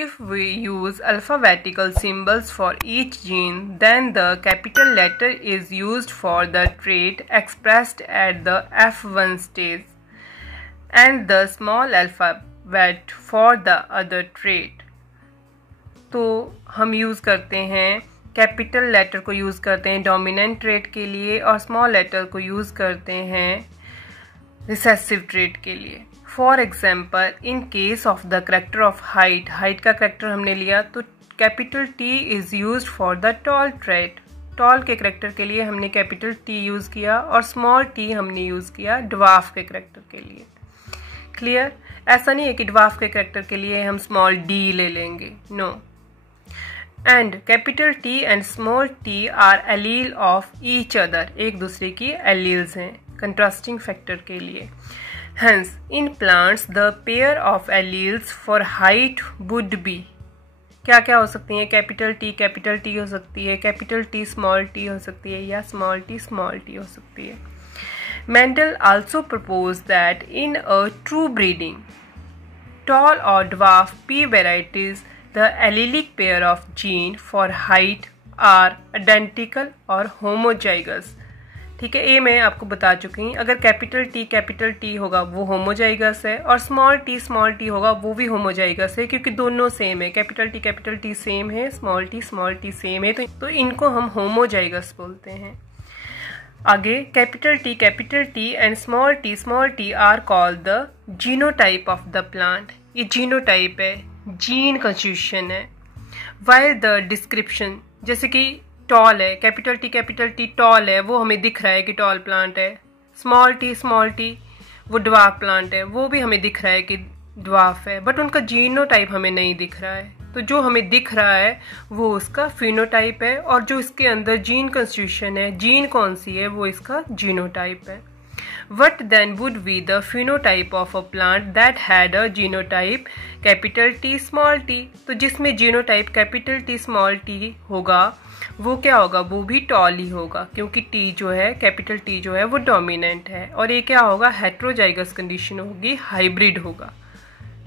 If we use alphabetical symbols for each gene, then the capital letter is used for the trait expressed at the F1 stage and the small alphabet for the other trait. तो हम use करते हैं capital letter को use करते हैं dominant trait के लिए और स्मॉल लेटर को यूज़ करते हैं रिसेसिव ट्रेट के लिए. For example, in case of the character of height का करेक्टर हमने लिया तो capital T is use for the tall trait. Tall के करेक्टर के लिए हमने कैपिटल टी यूज़ किया और स्मॉल टी हमने यूज़ किया ड्वार्फ के करेक्टर के लिए. क्लियर? ऐसा नहीं है कि ड्वार्फ के करेक्टर के लिए हम स्मॉल डी ले लेंगे, no. And capital T and small t are allele of each other, एक दूसरे की एलील्स हैं कंट्रास्टिंग फैक्टर के लिए. Hence, in plants, the pair of alleles for height would be क्या क्या हो सकती हैं? कैपिटल टी हो सकती है, कैपिटल टी स्मॉल टी हो सकती है या स्मॉल टी हो सकती है. Mendel also proposed that in a true breeding, tall or dwarf P varieties, the allelic pair of gene for height are identical or homozygous. ठीक है, ये मैं आपको बता चुकी हूँ. अगर कैपिटल टी होगा वो होमोजाइगस है और स्मॉल टी होगा वो भी होमोजाइगस है, क्योंकि दोनों सेम है. कैपिटल टी सेम है, स्मॉल टी सेम है, तो इनको हम होमोजाइगस बोलते हैं. आगे capital T and small t are called the genotype of the plant. ये जीनोटाइप है, जीन कंस्टिट्यूशन है. वाइल द डिस्क्रिप्शन, जैसे कि टॉल है, कैपिटल टी टॉल है, वो हमें दिख रहा है कि टॉल प्लांट है. स्मॉल टी वो ड्वार्फ प्लांट है, वो भी हमें दिख रहा है कि ड्वार्फ है, बट उनका जीनोटाइप हमें नहीं दिख रहा है. तो जो हमें दिख रहा है वो उसका फिनोटाइप है और जो इसके अंदर जीन कंस्टिट्यूशन है, जीन कौन सी है, वो इसका जीनोटाइप है. What then would be the phenotype of a plant that had a genotype capital T small t? तो जिसमें genotype capital T small T होगा वो क्या होगा? वो भी टॉल ही होगा, क्योंकि टी जो है, कैपिटल टी जो है वो डोमिनेंट है. और ये क्या होगा? हेट्रोजाइगस कंडीशन होगी, हाइब्रिड होगा.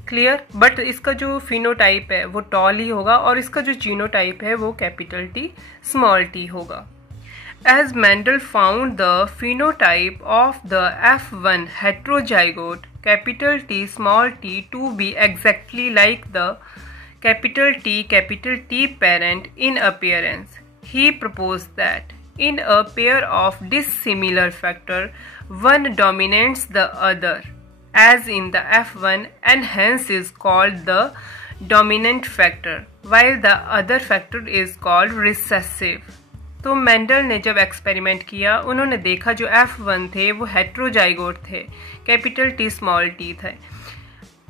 क्लियर? बट इसका जो फिनोटाइप है वो टॉल ही होगा और इसका जो जीनोटाइप है वो कैपिटल टी स्मॉल टी होगा. As Mendel found the phenotype of the F1 heterozygote capital T small t to be exactly like the capital T parent in appearance, he proposed that in a pair of dissimilar factor, one dominates the other, as in the F1, and hence is called the dominant factor, while the other factor is called recessive. तो Mendel ने जब experiment किया उन्होंने देखा जो F1 थे वो heterozygote थे, कैपिटल टी स्मॉल टी थे.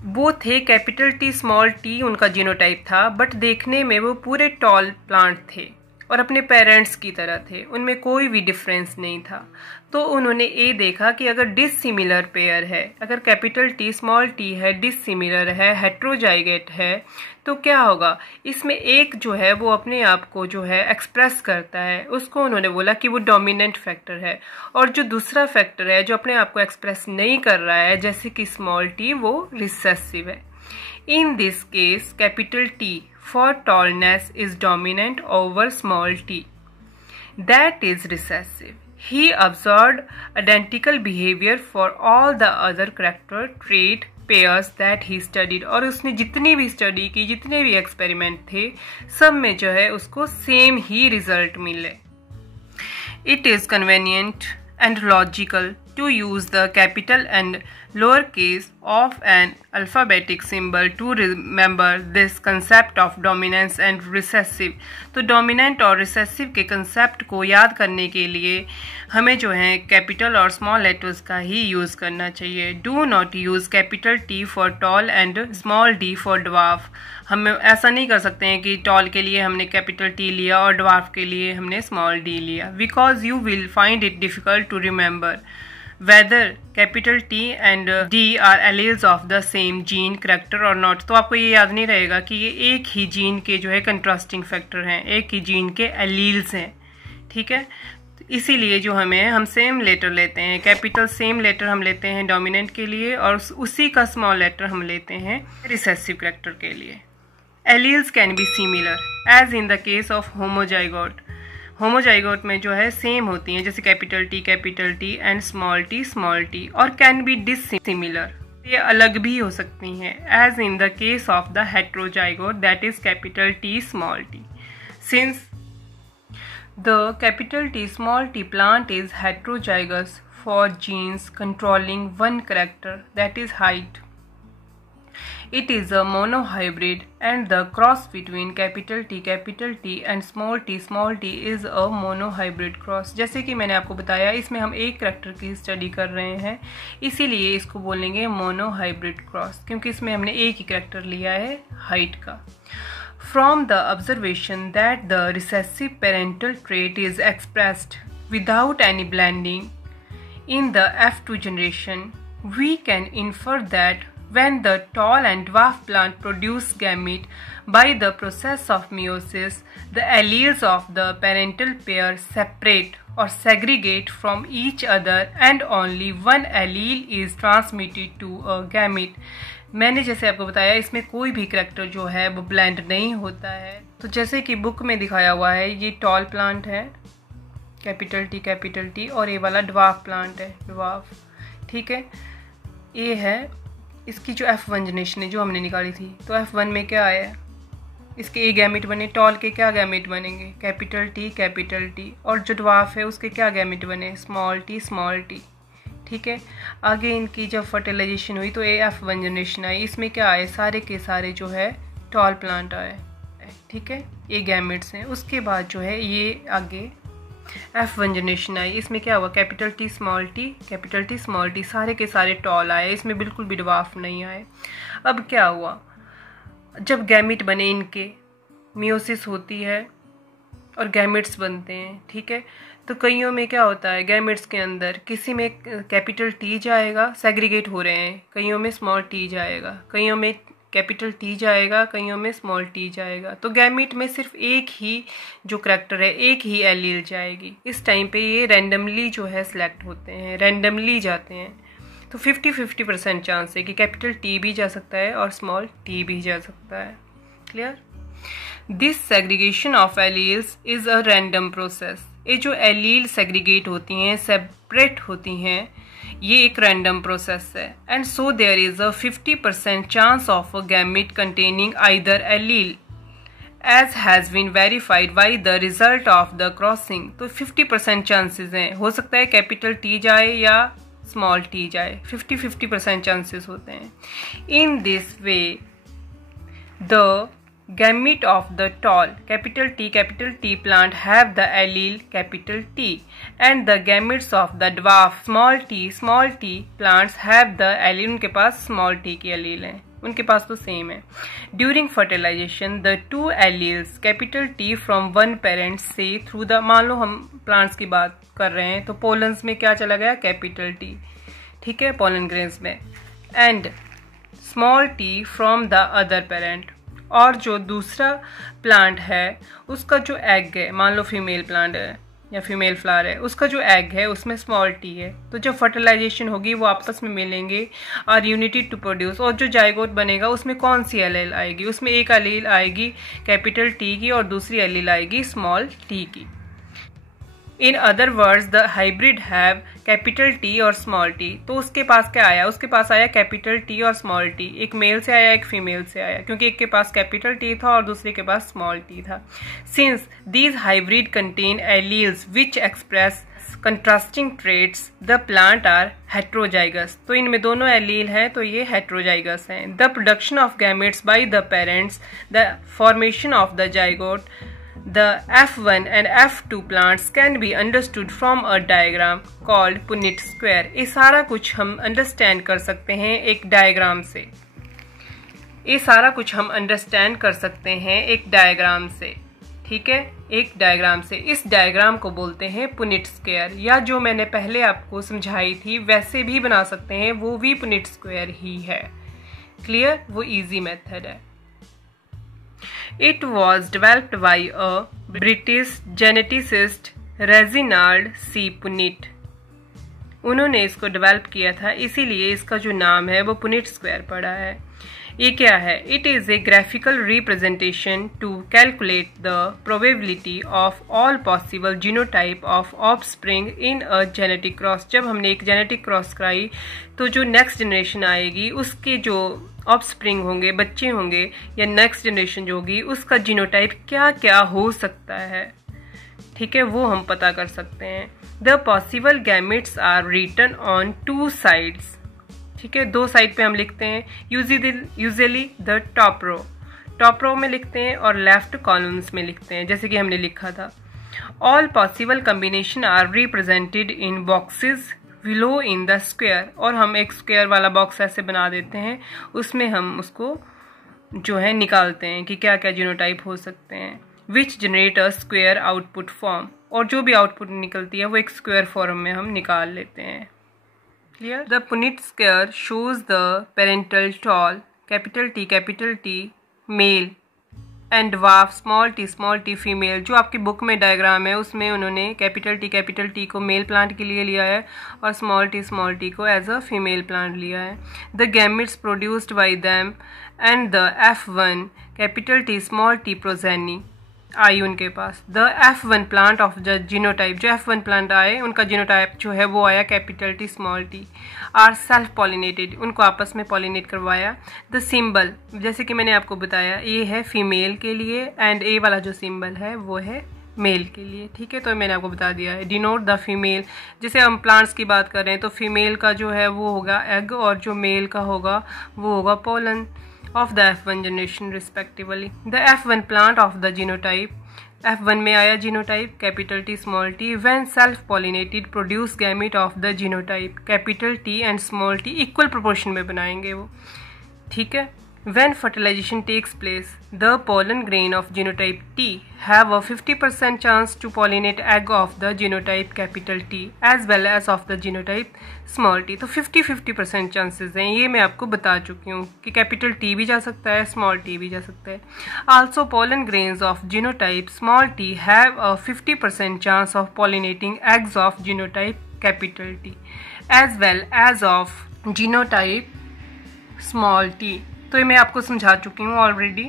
वो थे कैपिटल टी स्मॉल टी उनका जीनोटाइप था, बट देखने में वो पूरे टॉल प्लांट थे और अपने पेरेंट्स की तरह थे, उनमें कोई भी डिफरेंस नहीं था. तो उन्होंने ये देखा कि अगर डिसिमिलर पेयर है, अगर कैपिटल टी स्मॉल टी है, डिसिमिलर है, हेट्रोजाइगेट है, तो क्या होगा? इसमें एक जो है वो अपने आप को जो है एक्सप्रेस करता है, उसको उन्होंने बोला कि वो डोमिनेंट फैक्टर है. और जो दूसरा फैक्टर है जो अपने आप को एक्सप्रेस नहीं कर रहा है, जैसे कि स्मॉल टी, वो रिसेसिव है. In this case capital T for tallness is dominant over small t, that is recessive. He observed identical behavior for all the other character trait pairs that he studied. और उसने जितनी भी study की, जितने भी experiment थे, सब में जो है उसको सेम ही रिजल्ट मिले. It is convenient and logical to use the capital and lowercase of an alphabetic symbol to remember this concept of dominance and recessive. तो डोमिनेंट और रिसेसिव के कंसेप्ट को याद करने के लिए हमें जो है कैपिटल और स्मॉल लेटर्स का ही यूज़ करना चाहिए. Do not use capital T for tall and small D for dwarf. हम ऐसा नहीं कर सकते हैं कि टॉल के लिए हमने कैपिटल टी लिया और ड्वार्फ के लिए हमने स्मॉल डी लिया, because you will find it difficult to remember whether capital T and D are alleles of the same gene character or not. तो आपको ये याद नहीं रहेगा कि ये एक ही जीन के जो है कंट्रास्टिंग फैक्टर हैं, एक ही जीन के एलील्स हैं. ठीक है, इसीलिए जो हम सेम लेटर लेते हैं, कैपिटल सेम लेटर हम लेते हैं डोमिनेंट के लिए और उसी का स्मॉल लेटर हम लेते हैं रिसेसिव कैरेक्टर के लिए. Alleles can be similar as in the case of homozygote. Homozygote में जो है सेम होती हैं, जैसे capital T and small t, और कैन बी डिसिमिलर, ये अलग भी हो सकती हैं, as in the case of the heterozygote that is capital T small t. Since the capital T small t plant is heterozygous for genes controlling one character, that is height. It is a monohybrid and the cross between capital T and small t is a monohybrid cross. जैसे कि मैंने आपको बताया, इसमें हम एक character की study कर रहे हैं, इसीलिए इसको बोलेंगे मोनोहाइब्रिड क्रॉस, क्योंकि इसमें हमने एक ही करैक्टर लिया है हाइट का. From the observation that the recessive parental trait is expressed without any blending in the F2 generation, we can infer that when the tall and dwarf plant produce gamete by the process of meiosis, the alleles of the parental pair separate or segregate from each other and only one allele is transmitted to a gamete. मैंने जैसे आपको बताया, इसमें कोई भी character जो है वो ब्लेंड नहीं होता है. तो जैसे कि बुक में दिखाया हुआ है, ये टॉल प्लांट है कैपिटल टी, और ये वाला ड्वार्फ प्लांट है ड्वार्फ, ठीक है. ये है इसकी जो F1 जनरेशन है जो हमने निकाली थी. तो F1 में क्या आया, इसके ए गैमेट बने, टॉल के क्या गैमेट बनेंगे, कैपिटल टी, और जो ड्वार्फ है उसके क्या गैमेट बने, स्मॉल टी, ठीक है. आगे इनकी जब फर्टिलाइजेशन हुई तो ये F1 जनरेशन आई, इसमें क्या आए, सारे के सारे जो है टॉल प्लांट आए, ठीक है, ये गैमेट्स हैं. उसके बाद जो है ये आगे F1 जनरेशन आई, इसमें क्या हुआ, कैपिटल टी स्मॉल टी, सारे के सारे टॉल आए, इसमें बिल्कुल भी ड्वार्फ नहीं आए. अब क्या हुआ, जब गैमेट बने, इनके मियोसिस होती है और गैमेट्स बनते हैं, ठीक है. तो कईयों में क्या होता है, गैमेट्स के अंदर किसी में कैपिटल टी जाएगा, सेग्रीगेट हो रहे हैं, कईयों में स्मॉल टी जाएगा, कईयों में कैपिटल टी जाएगा, कईयों में स्मॉल टी जाएगा. तो गैमेट में सिर्फ एक ही जो करैक्टर है, एक ही एलील जाएगी. इस टाइम पे ये रैंडमली जो है सिलेक्ट होते हैं, रैंडमली जाते हैं. तो 50-50% चांस है कि कैपिटल टी भी जा सकता है और स्मॉल टी भी जा सकता है. Clear. This segregation of alleles is a random process. ये जो एलील सेग्रीगेट होती हैं, सेपरेट होती हैं, ये एक रैंडम प्रोसेस है. And so there is a 50% chance of a gamete containing either allele as has been verified by the result of the crossing. तो 50% चांसेस हैं, हो सकता है कैपिटल टी जाए या स्मॉल टी जाए, 50% चांसेस होते हैं. In this way the gamete of the tall capital T plant have the allele capital T, and the gametes of the dwarf small t plants have the allele, उनके पास small t की allele है, उनके पास तो same है. During fertilization the two alleles capital T from one parent say through the, मान लो हम plants की बात कर रहे हैं, तो पोलन्स में क्या चला गया, कैपिटल T, ठीक है, पोलन ग्रेन्स में, and small t from the other parent. और जो दूसरा प्लांट है उसका जो एग है, मान लो फीमेल प्लांट है या फीमेल फ्लावर है, उसका जो एग है उसमें स्मॉल टी है. तो जब फर्टिलाइजेशन होगी वो आपस में मिलेंगे और यूनिटी टू प्रोड्यूस, और जो जाइगोट बनेगा उसमें कौन सी एलील आएगी, उसमें एक एलील आएगी कैपिटल टी की और दूसरी एलील आएगी स्मॉल टी की. In other words the hybrid have capital T और स्मॉल टी. तो उसके पास क्या आया, उसके पास आया कैपिटल टी और स्मॉल टी, एक मेल से आया एक फीमेल से आया, क्योंकि एक के पास कैपिटल टी था और दूसरे के पास स्मॉल टी था. Since these hybrid contain alleles which express contrasting traits the plant are heterozygous. तो इनमें दोनों एलील हैं, तो ये हेट्रोजाइगस हैं. The production of gametes by the parents, the formation of the zygote, the F1 and F2 plants can be understood from a diagram called Punnett square. ये सारा कुछ हम अंडरस्टैंड कर सकते हैं एक डायग्राम से, ये सारा कुछ हम अंडरस्टैंड कर सकते हैं एक डायग्राम से, ठीक है, एक डायग्राम से. इस डायग्राम को बोलते हैं पुनिट स्क्वायर, या जो मैंने पहले आपको समझाई थी वैसे भी बना सकते हैं, वो भी पुनिट स्क्वायर ही है. क्लियर, वो इजी मेथड है. It was developed by a British geneticist Reginald C. Punnett. उन्होंने इसको डेवलप किया था, इसीलिए इसका जो नाम है वो पुनिट स्क्वायर पड़ा है. ये क्या है? It is a graphical representation to calculate the probability of all possible genotype of offspring in a genetic cross. जब हमने एक जेनेटिक क्रॉस कराई तो जो नेक्स्ट जनरेशन आएगी उसके जो ऑफस्प्रिंग होंगे, बच्चे होंगे, या नेक्स्ट जनरेशन जो होगी उसका जीनोटाइप क्या क्या हो सकता है, ठीक है, वो हम पता कर सकते हैं। The possible gametes are written on 2 sides, ठीक है, 2 साइड पे हम लिखते हैं। यूजुअली द टॉप रो में लिखते हैं और लेफ्ट कॉलम्स में लिखते हैं, जैसे कि हमने लिखा था। All possible combination are represented in boxes below in the square, और हम एक स्क्वायर वाला बॉक्स ऐसे बना देते हैं, उसमें हम उसको जो है निकालते हैं कि क्या क्या जीनोटाइप हो सकते हैं। Which generate a square output form, और जो भी आउटपुट निकलती है वो एक स्क्वायर फॉर्म में हम निकाल लेते हैं। Clear? The Punnett square shows the parental tall capital T male and dwarf small t female. जो आपकी बुक में डायग्राम है उसमें उन्होंने कैपिटल T को मेल प्लांट के लिए लिया है और स्मॉल t को एज अ फीमेल प्लांट लिया है। The gametes produced by them and the F1 capital T small t progeny आई उनके पास। The F1 plant of the genotype, जो F1 प्लांट आए उनका जीनोटाइप जो है वो आया capital T small t, are self pollinated, उनको आपस में पॉलिनेट करवाया। द सिंबल, जैसे कि मैंने आपको बताया, ये है फीमेल के लिए एंड ए वाला जो सिंबल है वो है मेल के लिए, ठीक है, तो मैंने आपको बता दिया है। डिनोट द फीमेल, जैसे हम प्लांट्स की बात कर रहे हैं तो फीमेल का जो है वो होगा एग और जो मेल का होगा वो होगा pollen of the F1 generation respectively. The F1 plant of the genotype, F1 में आया genotype capital T small t, when self pollinated produce gamete of the genotype capital T and small t equal proportion में बनाएंगे वो, ठीक है। When fertilization takes place, the pollen grain of genotype T have a 50% chance to pollinate egg of the genotype capital T as well as of the genotype small t. तो 50-50% chances हैं, ये मैं आपको बता चुकी हूँ कि कैपिटल T भी जा सकता है, स्मॉल t भी जा सकता है। Also pollen grains of genotype small t have a 50% chance of pollinating eggs of genotype capital T as well as of genotype small t. तो ये मैं आपको समझा चुकी हूँ already.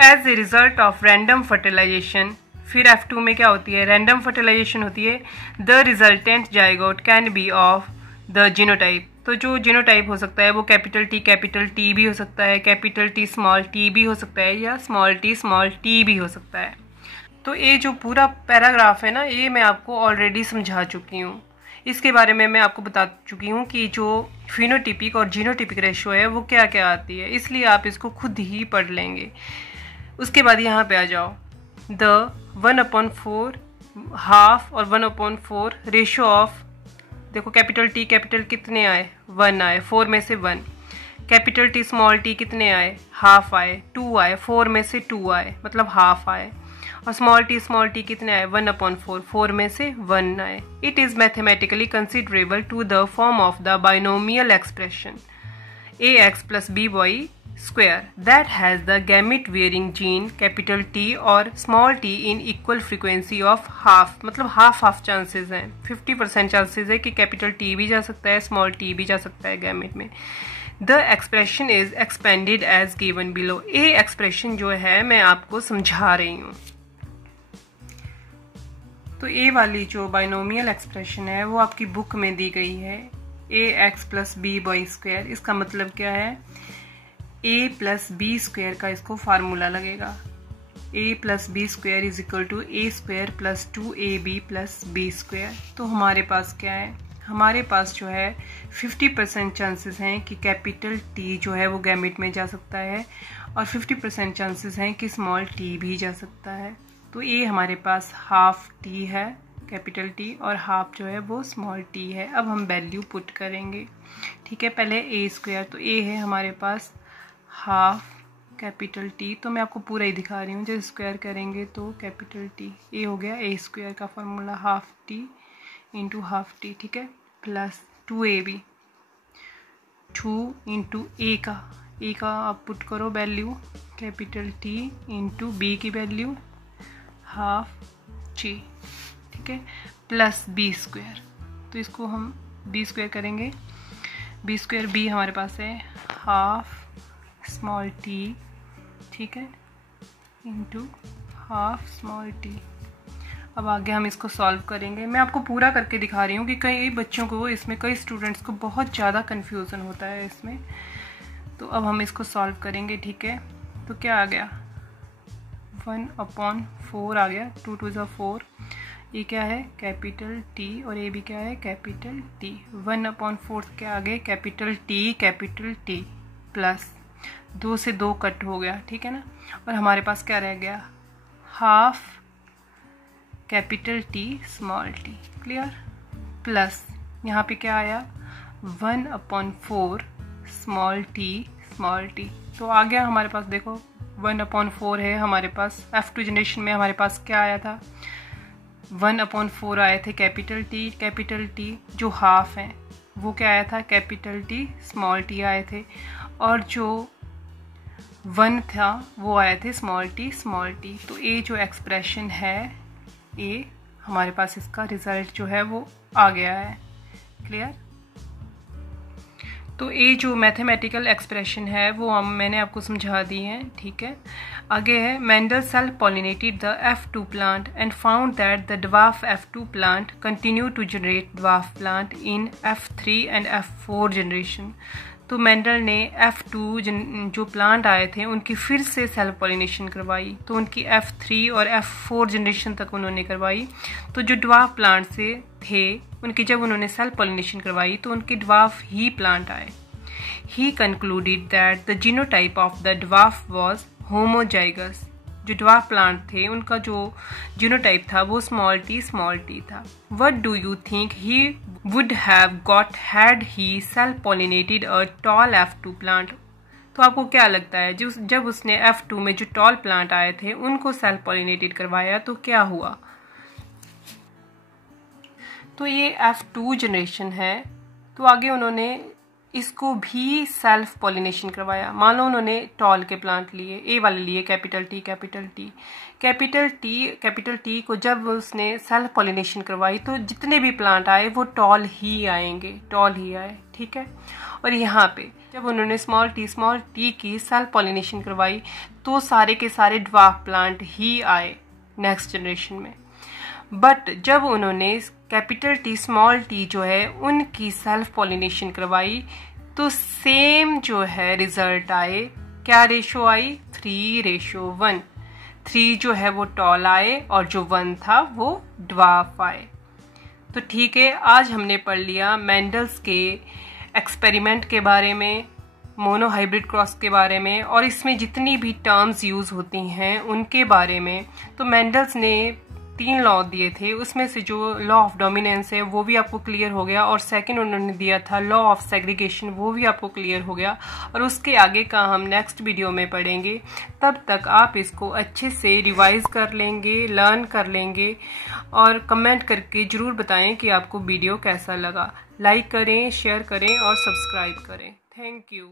As a result of random fertilisation, फिर F2 में क्या होती है? रैंडम फर्टिलाइजेशन होती है। The resultant zygote can be of the genotype, तो जो जीनोटाइप हो सकता है वो कैपिटल T भी हो सकता है, कैपिटल T स्मॉल t भी हो सकता है, या स्मॉल t भी हो सकता है। तो ये जो पूरा पैराग्राफ है ना, ये मैं आपको ऑलरेडी समझा चुकी हूँ। इसके बारे में मैं आपको बता चुकी हूँ कि जो फिनोटिपिक और जीनोटिपिक रेशो है वो क्या क्या आती है, इसलिए आप इसको खुद ही पढ़ लेंगे। उसके बाद यहाँ पे आ जाओ, द 1/4 हाफ और 1/4 रेशो ऑफ, देखो कैपिटल T कैपिटल कितने आए? 1 आए, 4 में से 1। कैपिटल T स्मॉल t कितने आए? हाफ आए, 2 आए, 4 में से 2 आए, मतलब हाफ आए। और स्मॉल t कितने आए? 1/4, 4 में से 1 आए। It is mathematically considerable to the form of the binomial expression ax + by² that has the gamete bearing gene capital T और small t in equal frequency of half, मतलब half chances हैं। 50% chances है कि capital T भी जा सकता है, small t भी जा सकता है गैमेट में। The expression is expanded as given below. A expression जो है मैं आपको समझा रही हूँ। तो ए वाली जो बाइनोमियल एक्सप्रेशन है वो आपकी बुक में दी गई है, ax + b² इसका मतलब क्या है? a + b² का इसको फार्मूला लगेगा। a + b² = a² + 2ab + b²। तो हमारे पास क्या है? हमारे पास जो है 50% चांसेस हैं कि कैपिटल T जो है वो गैमेट में जा सकता है और 50% चांसेस हैं कि स्मॉल t भी जा सकता है। तो ये हमारे पास हाफ t है कैपिटल T और हाफ जो है वो स्मॉल t है। अब हम वैल्यू पुट करेंगे, ठीक है। पहले a², तो a है हमारे पास हाफ कैपिटल T, तो मैं आपको पूरा ही दिखा रही हूँ। जब स्क्वायर करेंगे तो कैपिटल T, a हो गया a² का formula half t × half t, ठीक है, प्लस 2ab 2 × a का आप पुट करो वैल्यू कैपिटल T × b की वैल्यू हाफ t, ठीक है, प्लस b²। तो इसको हम b² करेंगे, b² b हमारे पास है हाफ स्मॉल टी, ठीक है, इंटू हाफ स्मॉल टी। अब आगे हम इसको सॉल्व करेंगे। मैं आपको पूरा करके दिखा रही हूँ कि कई बच्चों को इसमें, कई स्टूडेंट्स को बहुत ज़्यादा कन्फ्यूज़न होता है इसमें। तो अब हम इसको सॉल्व करेंगे, ठीक है। तो क्या आ गया, 1/4 आ गया, 2 2 4। ये क्या है, कैपिटल टी, और ये भी क्या है, कैपिटल टी। 1/4 क्या आ गए, कैपिटल टी प्लस 2 से 2 कट हो गया, ठीक है ना। और हमारे पास क्या रह गया, half capital T small T, clear, plus यहाँ पे क्या आया, 1/4 स्मॉल टी। तो आ गया हमारे पास, देखो 1/4 है हमारे पास। F2 जनरेशन में हमारे पास क्या आया था, 1/4 आए थे कैपिटल टी जो हाफ है, वो क्या आया था, कैपिटल टी स्मॉल टी आए थे, और जो 1 था वो आए थे स्मॉल टी। तो ये जो एक्सप्रेशन है, ये हमारे पास इसका रिजल्ट जो है वो आ गया है, क्लियर। तो ये जो मैथमेटिकल एक्सप्रेशन है वो मैंने आपको समझा दी है, ठीक है। आगे है, Mendel self pollinated the F2 plant and found that the dwarf F2 plant continue to generate dwarf plant in F3 and F4 generation. तो मेंडल ने F2 जो प्लांट आए थे उनकी फिर से सेल्फ पॉलिनेशन करवाई, तो उनकी F3 और F4 जनरेशन तक उन्होंने करवाई। तो जो ड्वार्फ प्लांट से थे उनकी जब उन्होंने सेल्फ पॉलिनेशन करवाई तो उनके ड्वार्फ ही प्लांट आए। He concluded that the genotype of the dwarf was homozygous. जो ड्वार्फ प्लांट थे उनका जो जीनोटाइप था वो स्मॉल टी था। What do you think he would have got had he self pollinated a tall F2 plant? तो आपको क्या लगता है, जब उसने F2 में जो टॉल प्लांट आए थे उनको सेल्फ पॉलिनेटेड करवाया तो क्या हुआ। तो ये F2 जनरेशन है, तो आगे उन्होंने इसको भी सेल्फ पॉलिनेशन करवाया। मान लो उन्होंने टॉल के प्लांट लिए, ए वाले लिए कैपिटल टी को जब उसने सेल्फ पॉलिनेशन करवाई तो जितने भी प्लांट आए वो टॉल ही आए, ठीक है। और यहाँ पे जब उन्होंने स्मॉल टी की सेल्फ पॉलिनेशन करवाई तो सारे के सारे ड्वार्फ प्लांट ही आए नेक्स्ट जनरेशन में। बट जब उन्होंने कैपिटल टी स्मॉल टी जो है उनकी सेल्फ पॉलिनेशन करवाई तो सेम जो है रिजल्ट आए। क्या रेशो आई, 3:1। 3 जो है वो टॉल आए और जो 1 था वो ड्वार्फ आए। तो ठीक है, आज हमने पढ़ लिया मेंडल्स के एक्सपेरिमेंट के बारे में, मोनो हाइब्रिड क्रॉस के बारे में, और इसमें जितनी भी टर्म्स यूज होती हैं उनके बारे में। तो मेंडल्स ने 3 लॉ दिए थे, उसमें से जो लॉ ऑफ डोमिनेंस है वो भी आपको क्लियर हो गया, और सेकंड उन्होंने दिया था लॉ ऑफ सेग्रीगेशन, वो भी आपको क्लियर हो गया। और उसके आगे का हम नेक्स्ट वीडियो में पढ़ेंगे। तब तक आप इसको अच्छे से रिवाइज कर लेंगे, लर्न कर लेंगे, और कमेंट करके ज़रूर बताएं कि आपको वीडियो कैसा लगा। लाइक करें, शेयर करें और सब्सक्राइब करें। Thank you.